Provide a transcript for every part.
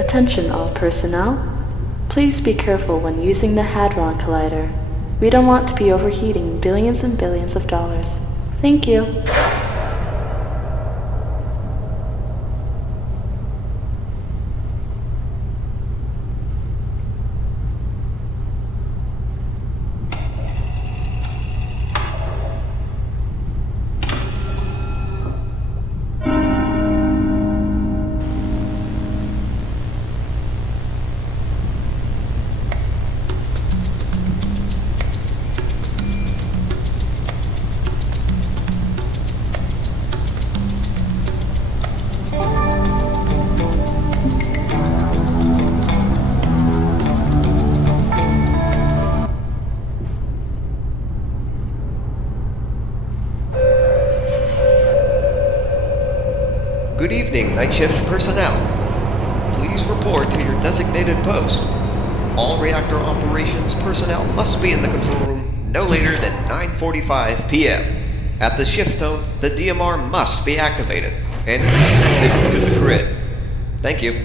Attention all personnel. Please be careful when using the Hadron Collider. We don't want to be overheating billions and billions of dollars. Thank you. Good evening, night shift personnel. Please report to your designated post. All reactor operations personnel must be in the control room no later than 9:45 p.m. At the shift tone, the DMR must be activated and reconnected to the grid. Thank you.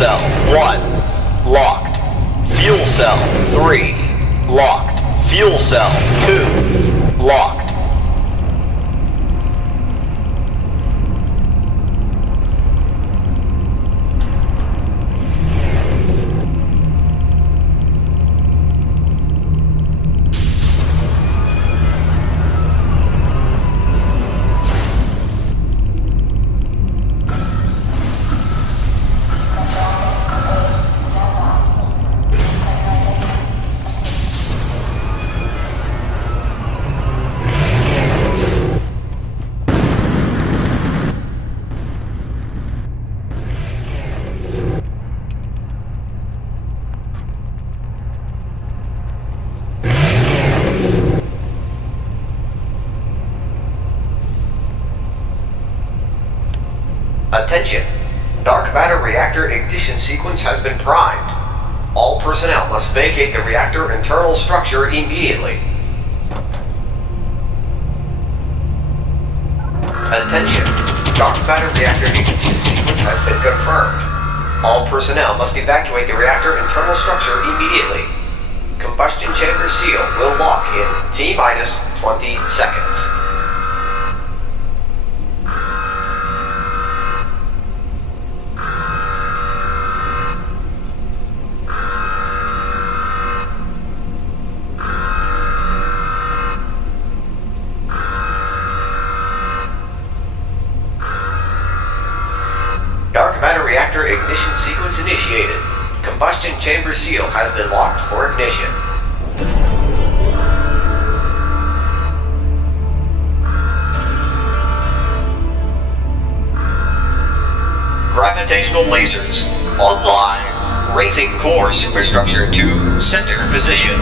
cell 1, locked. Fuel cell 3, locked. Fuel cell 2, locked. Attention! Dark matter reactor ignition sequence has been primed. All personnel must vacate the reactor internal structure immediately. Attention! Dark matter reactor ignition sequence has been confirmed. All personnel must evacuate the reactor internal structure immediately. Combustion chamber seal will lock in T-minus 20 seconds. Dark matter reactor ignition sequence initiated. Combustion chamber seal has been locked for ignition. Gravitational lasers online. Raising core superstructure to center position.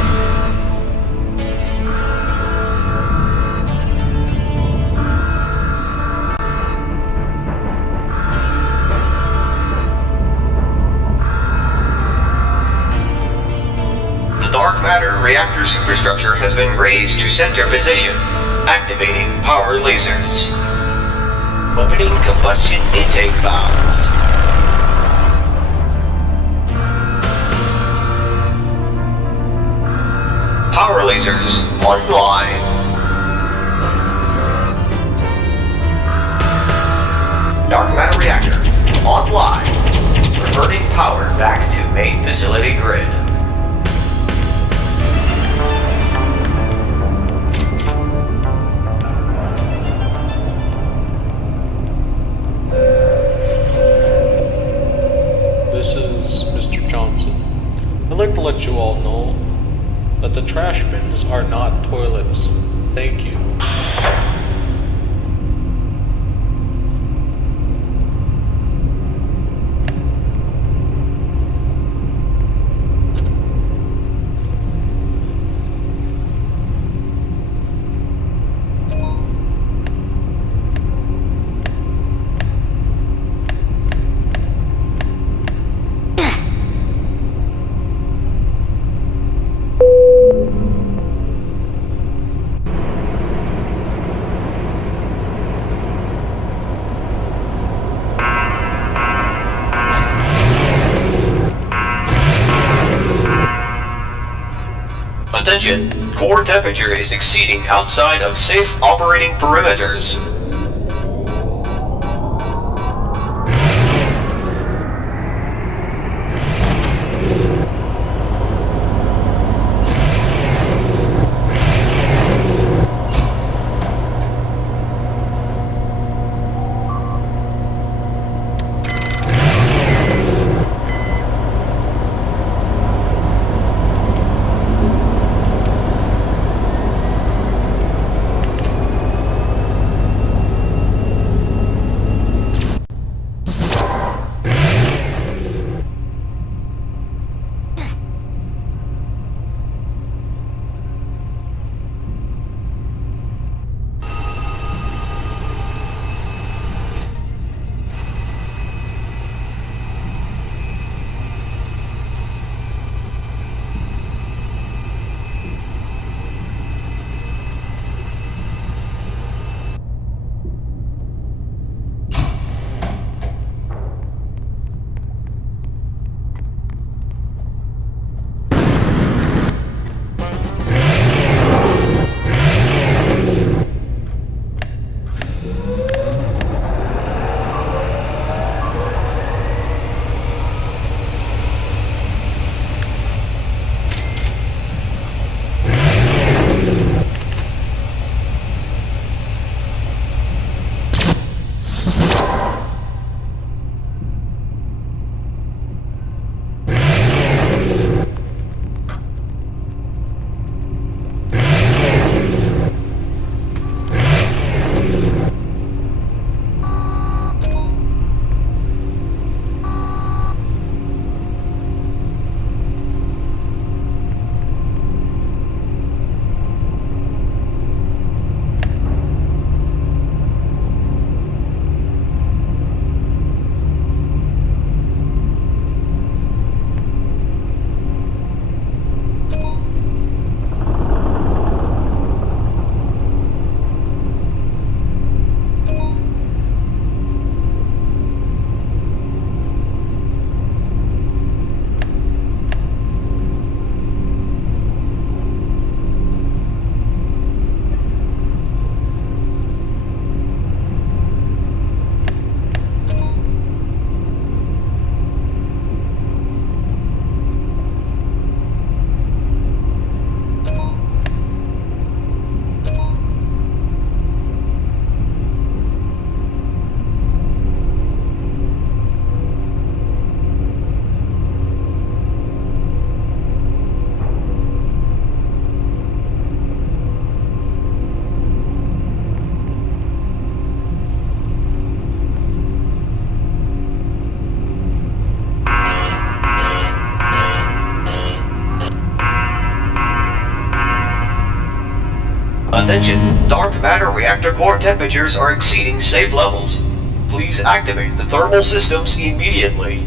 Dark matter reactor superstructure has been raised to center position. Activating power lasers. Opening combustion intake valves. Power lasers online. Dark matter reactor online. Reverting power back to main facility grid. This is Mr. Johnson. I'd like to let you all know that the trash bins are not toilets. Thank you. Attention! Core temperature is exceeding outside of safe operating perimeters. Attention, dark matter reactor core temperatures are exceeding safe levels. Please activate the thermal systems immediately.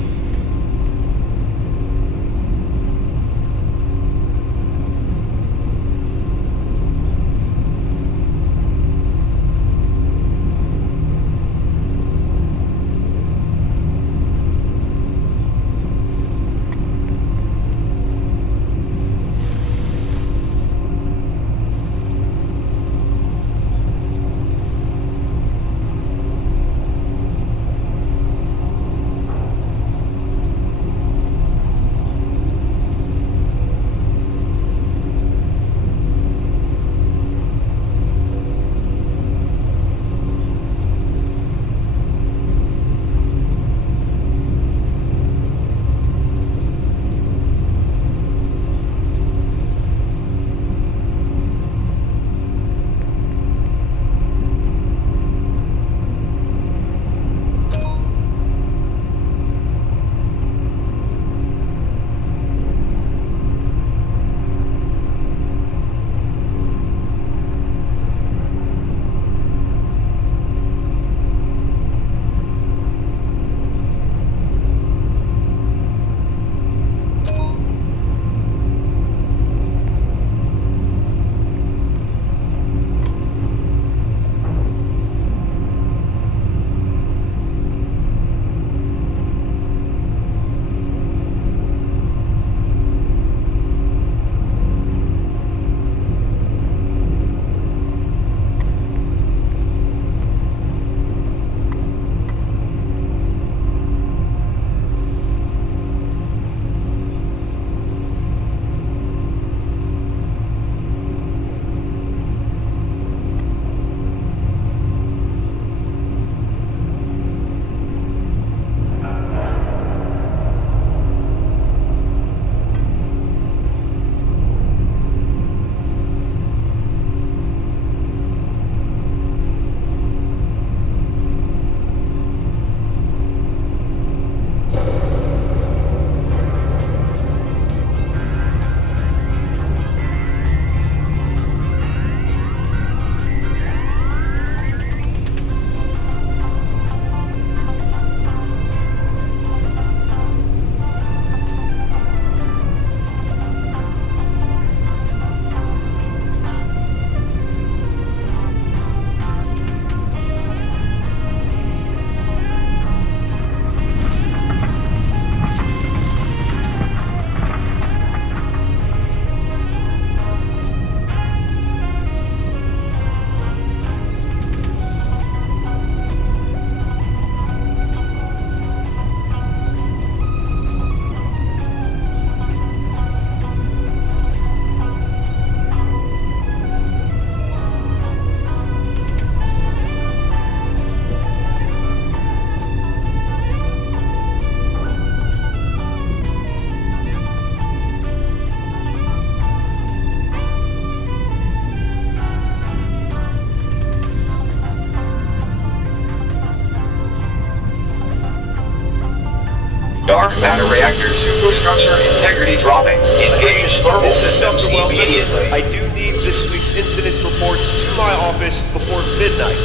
Dark matter reactor superstructure integrity dropping. Engage thermal systems immediately. I do need this week's incident reports to my office before midnight.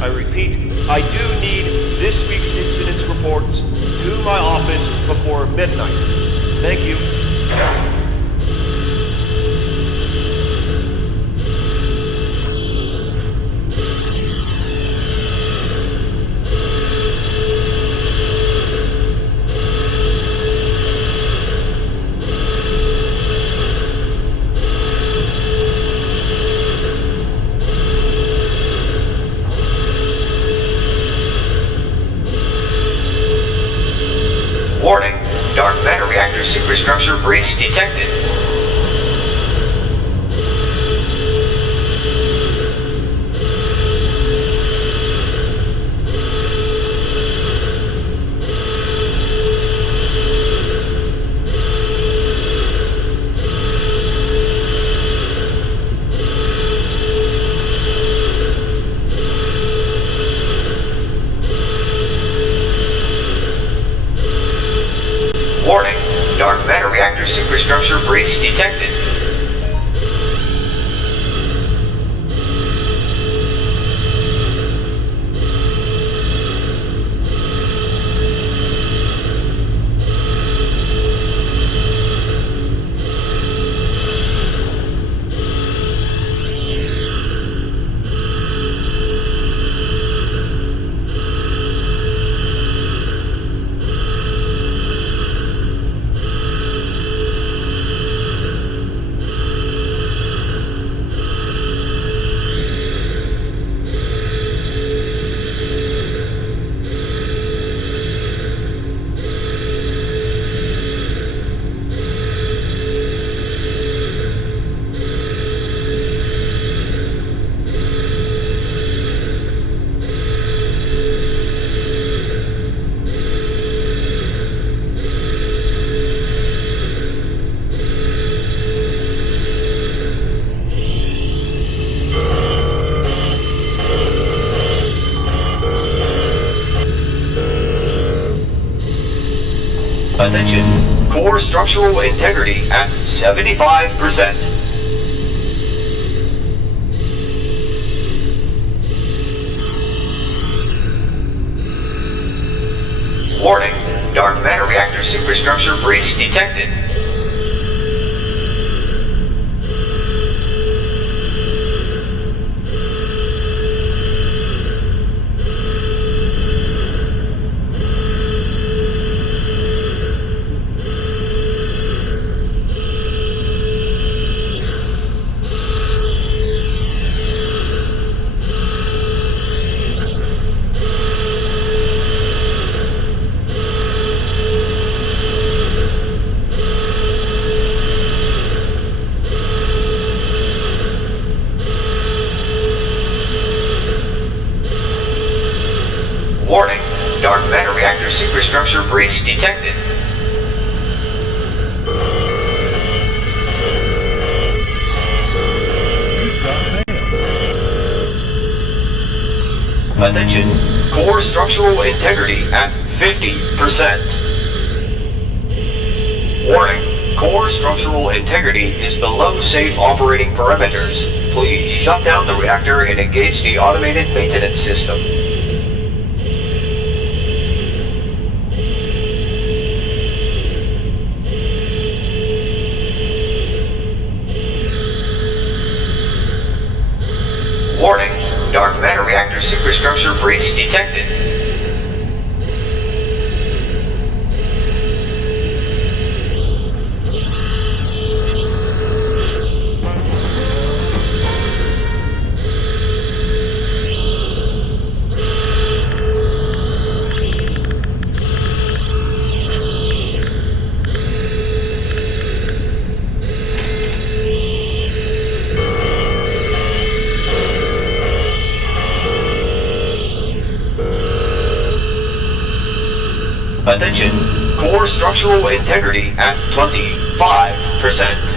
I repeat, I do need this week's incidents reports to my office before midnight. Thank you. Warning, dark matter reactor superstructure breach detected. Warning, dark matter reactor superstructure breach detected. Attention, core structural integrity at 75%. Warning, dark matter reactor superstructure breach detected. Warning, dark matter reactor superstructure breach detected. Attention, core structural integrity at 50%. Warning, core structural integrity is below safe operating parameters. Please shut down the reactor and engage the automated maintenance system. Warning, dark matter reactor superstructure breach detected. Attention, core structural integrity at 25%.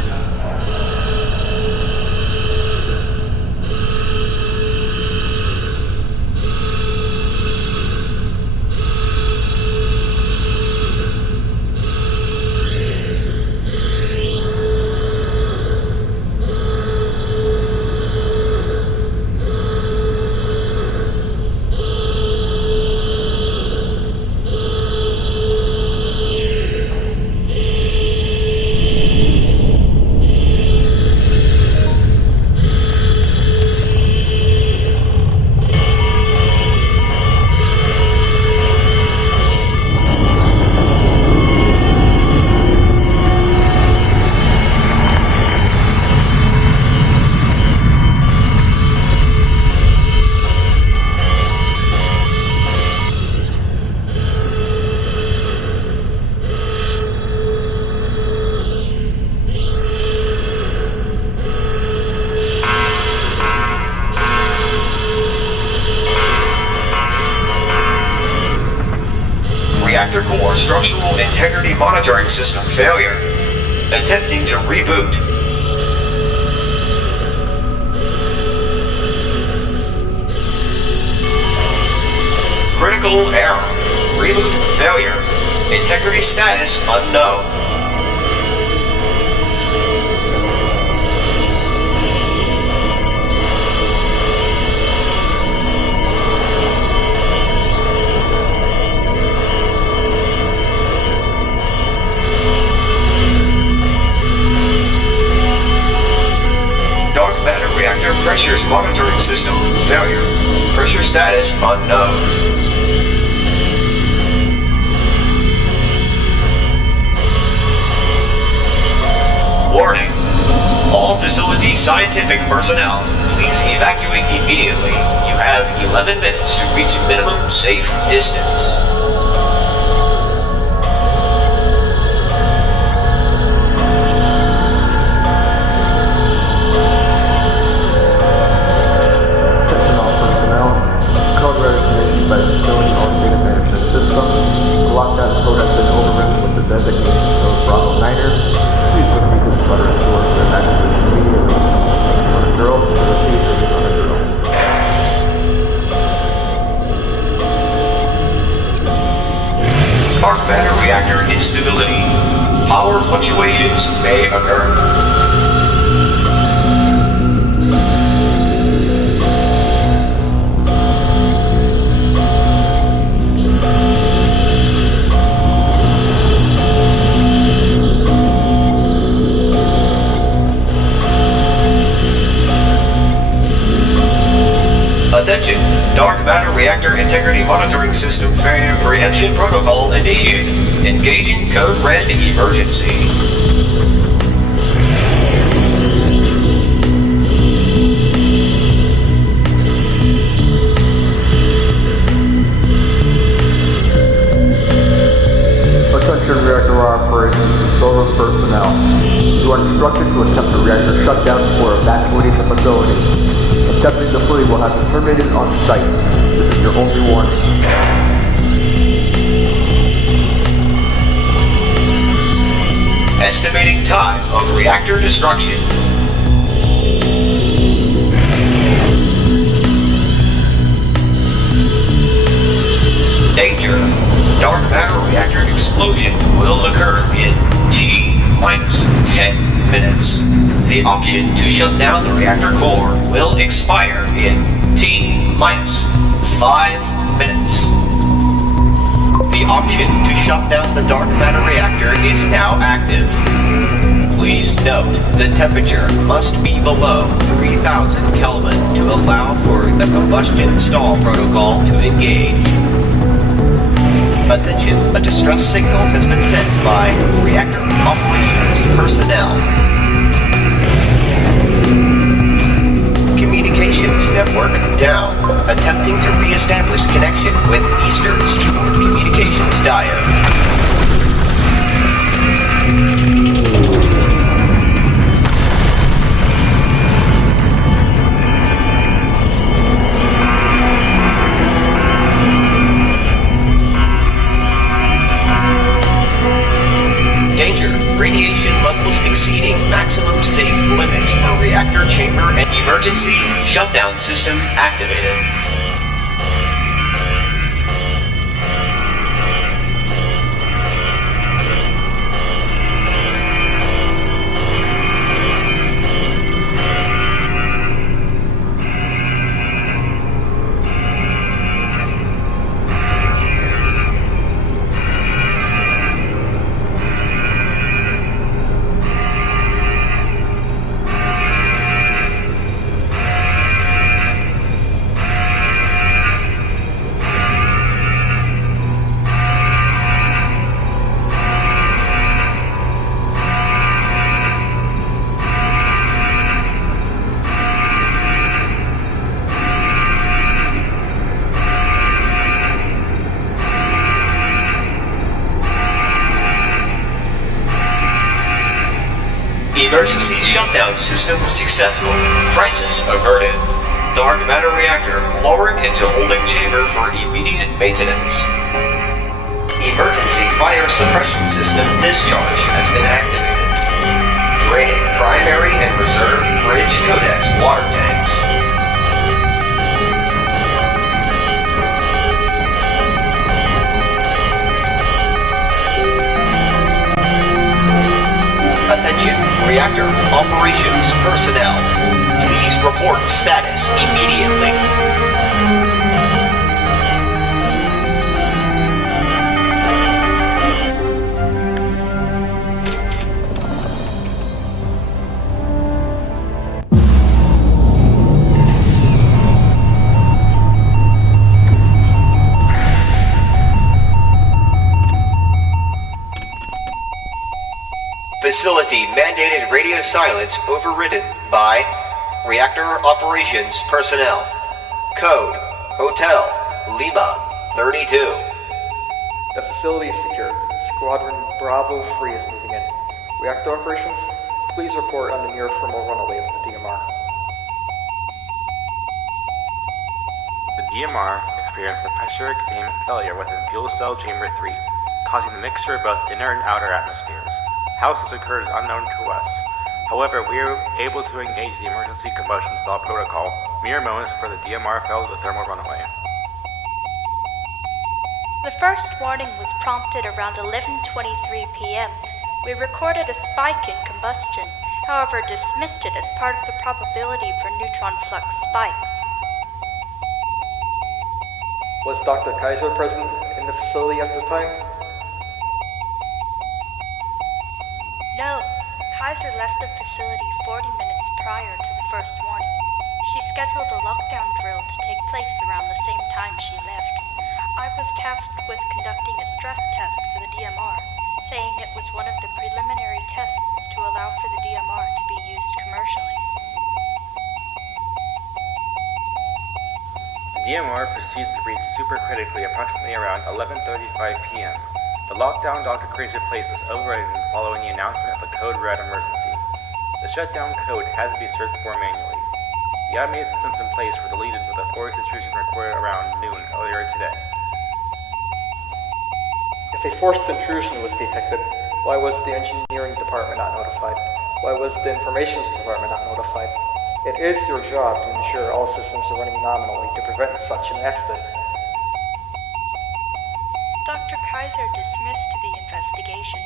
Reactor core structural integrity monitoring system failure. Attempting to reboot. Critical error. Reboot failure. Integrity status unknown. Reactor pressures monitoring system failure. Pressure status unknown. Warning. All facility scientific personnel, please evacuate immediately. You have 11 minutes to reach minimum safe distance. By the facility all data management system. The lockdown code has been overridden with the designation code Bravo 9er. Please proceed to the butter door to evacuate immediately. On a girl, proceed on a girl. matter reactor instability. Power fluctuations may occur. Attention! Dark matter reactor integrity monitoring system failure preemption protocol initiated. Engaging code red emergency. Attention reactor operations and solar personnel. You are instructed to attempt the reactor shutdown or evacuating the facility. Attempting the footing will have been terminated on site. This is your only warning. Estimating time of reactor destruction. Danger. Dark matter reactor explosion will occur in T-minus 10 minutes. The option to shut down the reactor core will expire in T-minus 5 minutes. The option to shut down the dark matter reactor is now active. Please note, the temperature must be below 3000 Kelvin to allow for the combustion stall protocol to engage. Attention, a distress signal has been sent by reactor operations personnel. Communications network down. Attempting to re-establish connection with Eastern Seaboard Communications diode. Danger. Radiation levels exceeding maximum safe limits for reactor chamber and emergency shutdown system activated. Emergency shutdown system successful. Crisis averted. Dark matter reactor lowered into holding chamber for immediate maintenance. Emergency fire suppression system discharge has been activated. Draining primary and reserve bridge codex water tanks. Attention, reactor operations personnel. Please report status immediately. Facility mandated radio silence overridden by reactor operations personnel. Code Hotel Lima 32. The facility is secure. Squadron Bravo 3 is moving in. Reactor operations, please report on the near thermal runaway of the DMR. The DMR experienced a pressure containment failure within fuel cell chamber 3, causing the mixture of both inner and outer atmospheres. How this occurred is unknown to us. However, we were able to engage the emergency combustion stall protocol mere moments before the DMR fell to the thermal runaway. The first warning was prompted around 11:23 p.m. We recorded a spike in combustion, however dismissed it as part of the probability for neutron flux spikes. Was Dr. Kaiser present in the facility at the time? No, Kaiser left the facility 40 minutes prior to the first warning. She scheduled a lockdown drill to take place around the same time she left. I was tasked with conducting a stress test for the DMR, saying it was one of the preliminary tests to allow for the DMR to be used commercially. The DMR proceeded to reach supercritically approximately around 11:35 p.m. The lockdown Dr. Kaiser placed was overridden following the announcement of a code red emergency. The shutdown code had to be searched for manually. The automated systems in place were deleted with a forced intrusion recorded around noon earlier today. If a forced intrusion was detected, why was the engineering department not notified? Why was the information department not notified? It is your job to ensure all systems are running nominally to prevent such an accident. Dr. Kaiser dismissed the investigation,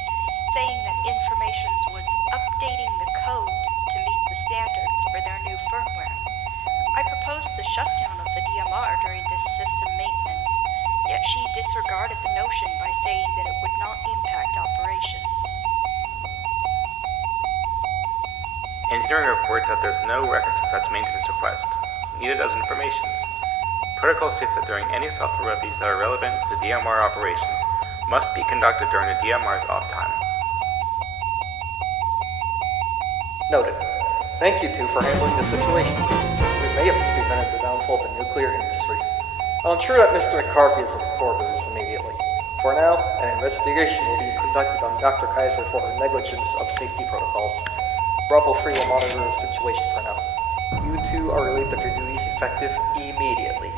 saying that Informations was updating the code to meet the standards for their new firmware. I proposed the shutdown of the DMR during this system maintenance, yet she disregarded the notion by saying that it would not impact operation. Engineering reports that there's no records of such maintenance request. Neither does Informations. Protocol states that during any software reviews that are relevant to DMR operations must be conducted during the DMR's off time. Noted. Thank you two for handling the situation. We may have prevented the downfall of the nuclear industry. I'll ensure that Mr. McCarthy is informed of this immediately. For now, an investigation will be conducted on Dr. Kaiser for her negligence of safety protocols. Bravo 3 will monitor the situation for now. You two are relieved of your duties effective immediately.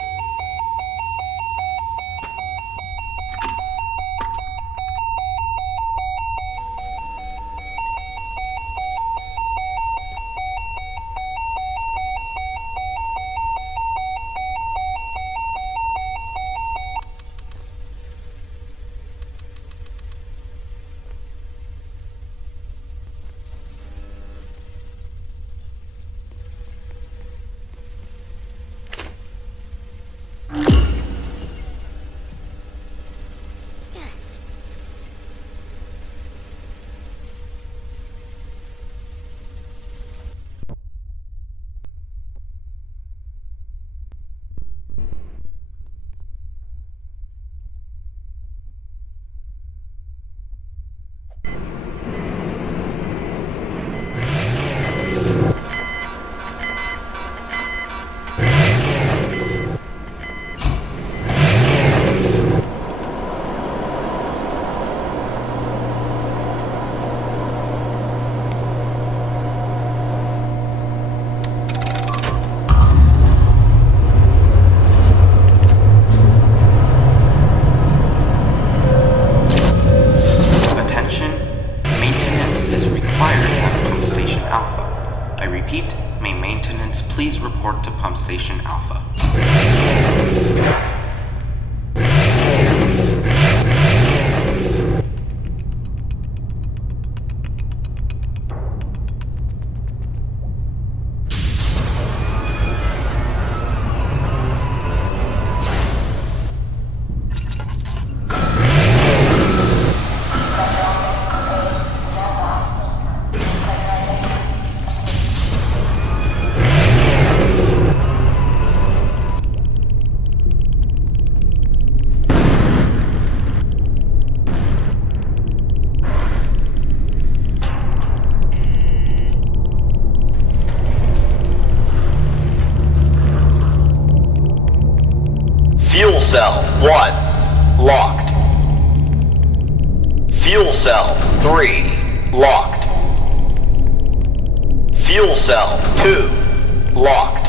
Please report to Pump Station Alpha. Fuel cell 1, locked. Fuel cell 3, locked. Fuel cell 2, locked.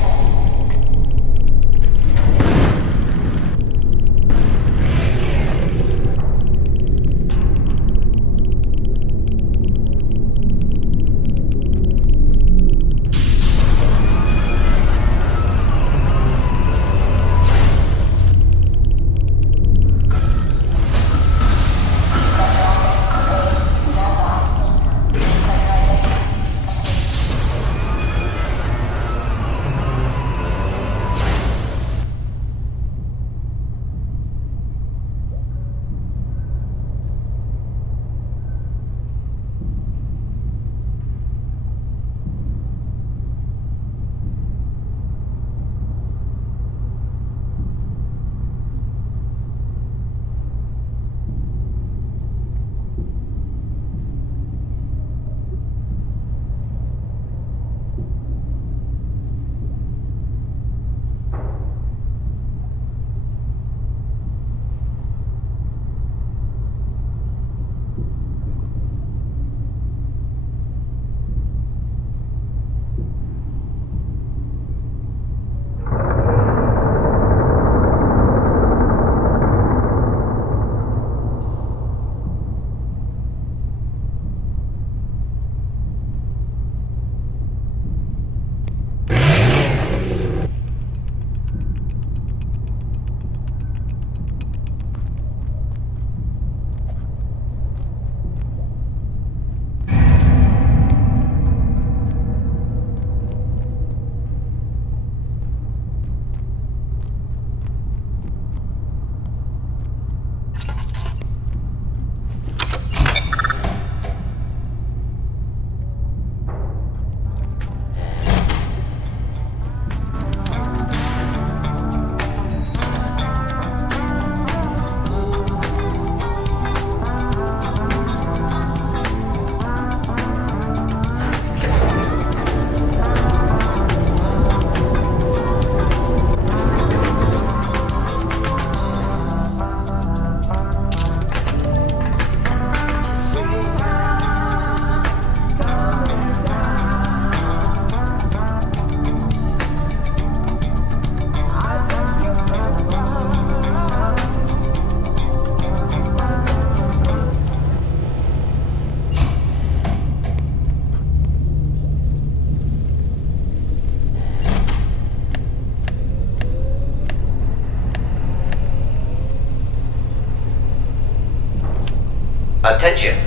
Attention!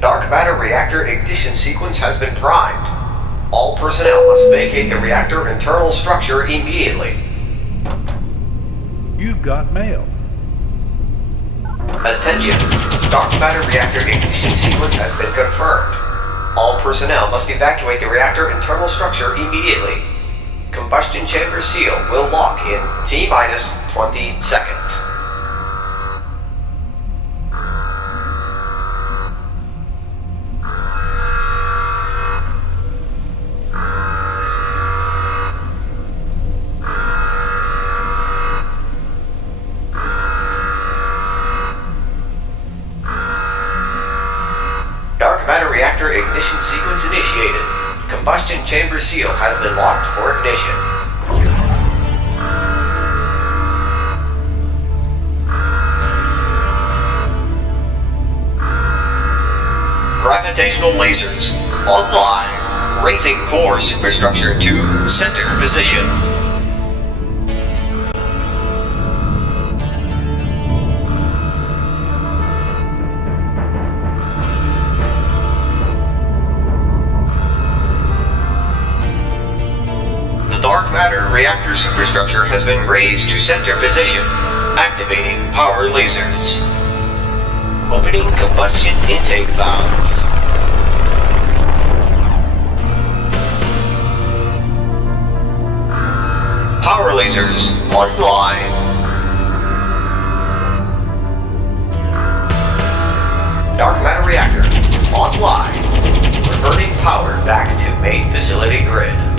Dark matter reactor ignition sequence has been primed. All personnel must vacate the reactor internal structure immediately. You've got mail. Attention! Dark matter reactor ignition sequence has been confirmed. All personnel must evacuate the reactor internal structure immediately. Combustion chamber seal will lock in T-minus 20 seconds. Dark matter reactor ignition sequence initiated. Combustion chamber seal has been locked for ignition. Gravitational lasers online. Raising core superstructure to center position. Dark matter reactor superstructure has been raised to center position. Activating power lasers. Opening combustion intake valves. Power lasers online. Dark matter reactor online. Reverting power back to main facility grid.